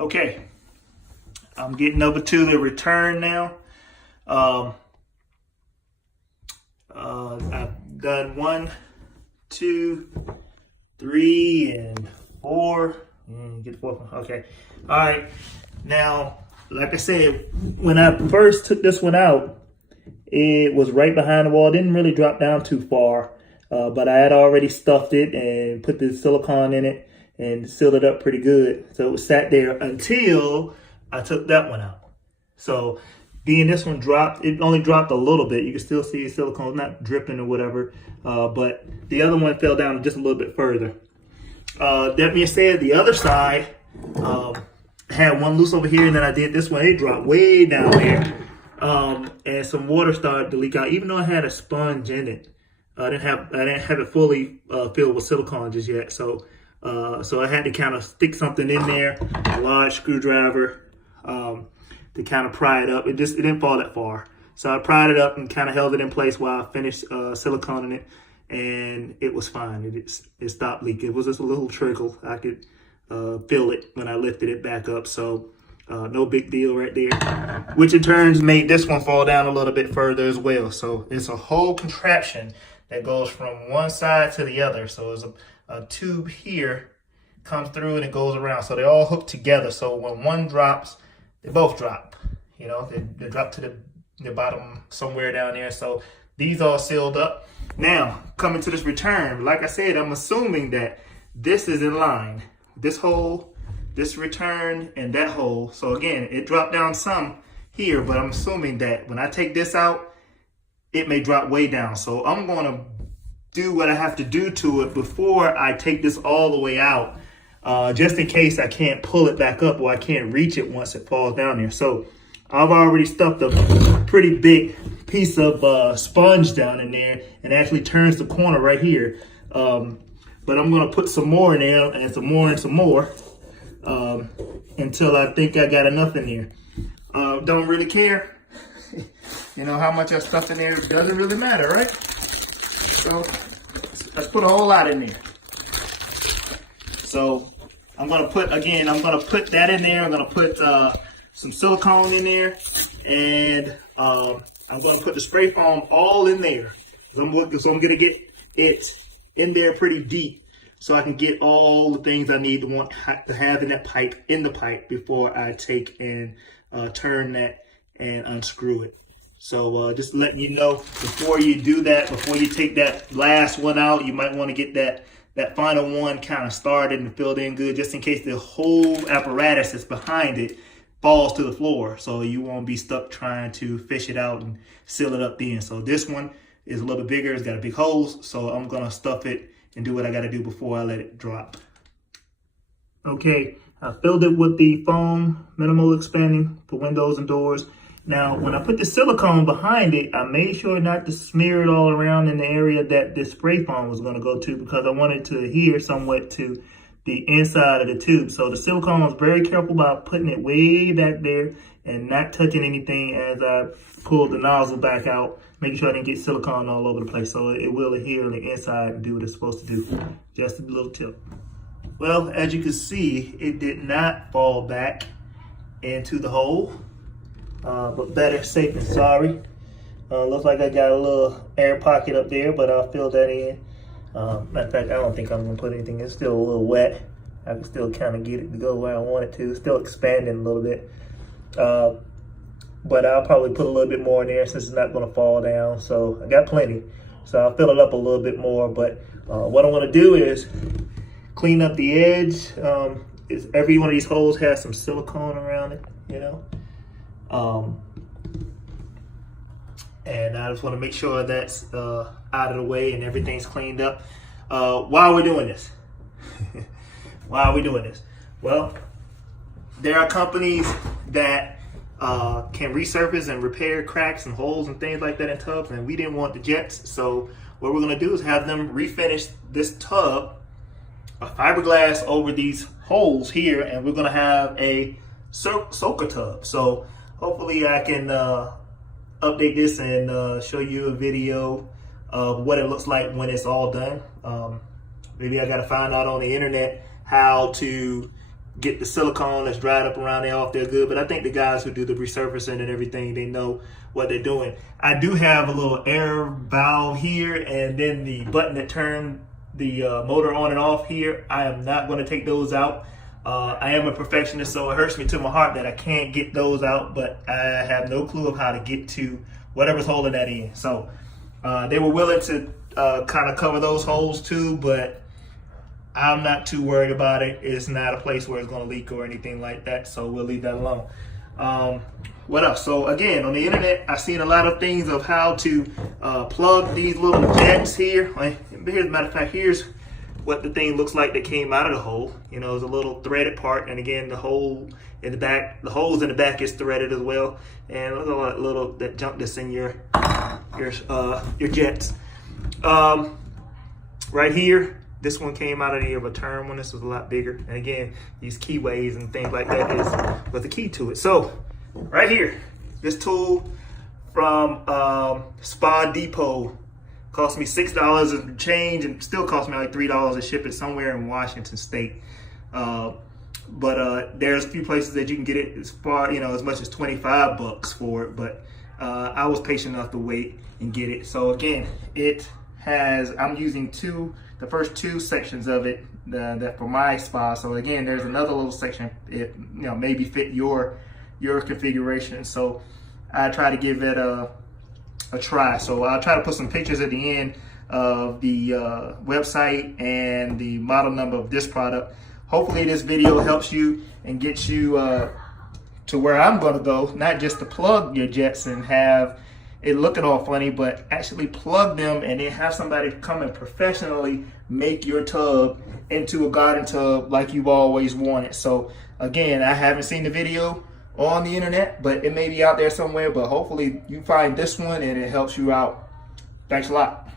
Okay, I'm getting over to the return now. I've done 1, 2, 3, and 4. Get the fourth one. Okay. All right. Now, like I said, when I first took this one out, it was right behind the wall. It didn't really drop down too far, but I had already stuffed it and put the silicone in it and sealed it up pretty good. So it sat there until I took that one out. So being this one dropped, it only dropped a little bit. You can still see the silicone not dripping or whatever, but the other one fell down just a little bit further. That being said, the other side had one loose over here, and then I did this one. It dropped way down there, and some water started to leak out. Even though I had a sponge in it, I didn't have it fully filled with silicone just yet. So I had to kind of stick something in there, a large screwdriver, to kind of pry it up. It didn't fall that far. So I pried it up and kind of held it in place while I finished siliconing it, and it was fine. It stopped leaking. It was just a little trickle. I could feel it when I lifted it back up. So no big deal right there, which in turn made this one fall down a little bit further as well. So it's a whole contraption that goes from one side to the other. So there's a tube here, comes through and it goes around. So they all hook together. So when one drops, they both drop. You know, they drop to the bottom somewhere down there. So these all sealed up. Now, coming to this return, like I said, I'm assuming that this is in line. This hole, this return, and that hole. So again, it dropped down some here, but I'm assuming that when I take this out, it may drop way down. So I'm going to do what I have to do to it before I take this all the way out, just in case I can't pull it back up or I can't reach it once it falls down there. So I've already stuffed a pretty big piece of sponge down in there, and actually turns the corner right here. But I'm going to put some more in there, and some more and some more, until I think I got enough in there. Don't really care. You know, how much I stuffed in there doesn't really matter, right? So let's put a whole lot in there. So I'm going to put that in there. I'm going to put some silicone in there, and I'm going to put the spray foam all in there. So I'm going to get it in there pretty deep, so I can get all the things I need to have in that pipe, before I take and turn that and unscrew it. So just letting you know, before you do that, before you take that last one out, you might want to get that final one kind of started and filled in good, just in case the whole apparatus that's behind it falls to the floor, so you won't be stuck trying to fish it out and seal it up then. So this one is a little bit bigger. It's got a big holes, so I'm going to stuff it and do what I got to do before I let it drop. Okay, I filled it with the foam, minimal expanding for windows and doors. Now, when I put the silicone behind it, I made sure not to smear it all around in the area that the spray foam was going to go to, because I wanted to adhere somewhat to the inside of the tube. So the silicone, was very careful about putting it way back there and not touching anything as I pulled the nozzle back out, making sure I didn't get silicone all over the place. So it will adhere on the inside and do what it's supposed to do. Just a little tip. Well, as you can see, it did not fall back into the hole, but better safe than sorry. Looks like I got a little air pocket up there, but I'll fill that in. Matter of fact, I don't think I'm going to put anything in. It's still a little wet. I can still kind of get it to go where I want it to. It's still expanding a little bit. But I'll probably put a little bit more in there since it's not going to fall down. So I got plenty. So I'll fill it up a little bit more. But what I want to do is clean up the edge. Every one of these holes has some silicone around it, you know. And I just want to make sure that's out of the way and everything's cleaned up. Why are we doing this? Why are we doing this? Well, there are companies that can resurface and repair cracks and holes and things like that in tubs, and we didn't want the jets. So what we're going to do is have them refinish this tub, a fiberglass over these holes here, and we're going to have a soaker tub. So hopefully I can update this and show you a video of what it looks like when it's all done. Maybe I got to find out on the internet how to get the silicone that's dried up around there off there good. But I think the guys who do the resurfacing and everything, they know what they're doing. I do have a little air valve here, and then the button that turns the motor on and off here. I am not going to take those out. I am a perfectionist, so it hurts me to my heart that I can't get those out, but I have no clue of how to get to whatever's holding that in. So they were willing to kind of cover those holes too, but I'm not too worried about it. It's not a place where it's going to leak or anything like that, so we'll leave that alone. What else? So again, on the internet, I've seen a lot of things of how to plug these little jets here. Here's, matter of fact, here's what the thing looks like that came out of the hole. You know, it's a little threaded part, and again, the hole in the back, the holes in the back is threaded as well. And look at that little that junk that's in your jets. Right here, this one came out of the return one. This was a lot bigger. And again, these keyways and things like that was the key to it. So right here, this tool from Spa Depot cost me $6 and change, and still cost me like $3 to ship it somewhere in Washington State. But there's a few places that you can get it as far, as much as 25 bucks for it. But I was patient enough to wait and get it. So again, it has, I'm using the first two sections of it that for my spa. So again, there's another little section it maybe fit your configuration. So I try to give it a try. So I'll try to put some pictures at the end of the website and the model number of this product. Hopefully this video helps you and gets you to where I'm going to go, not just to plug your jets and have it looking all funny, but actually plug them and then have somebody come and professionally make your tub into a garden tub like you've always wanted. So again, I haven't seen the video on the internet, but it may be out there somewhere. But hopefully you find this one and it helps you out. Thanks a lot.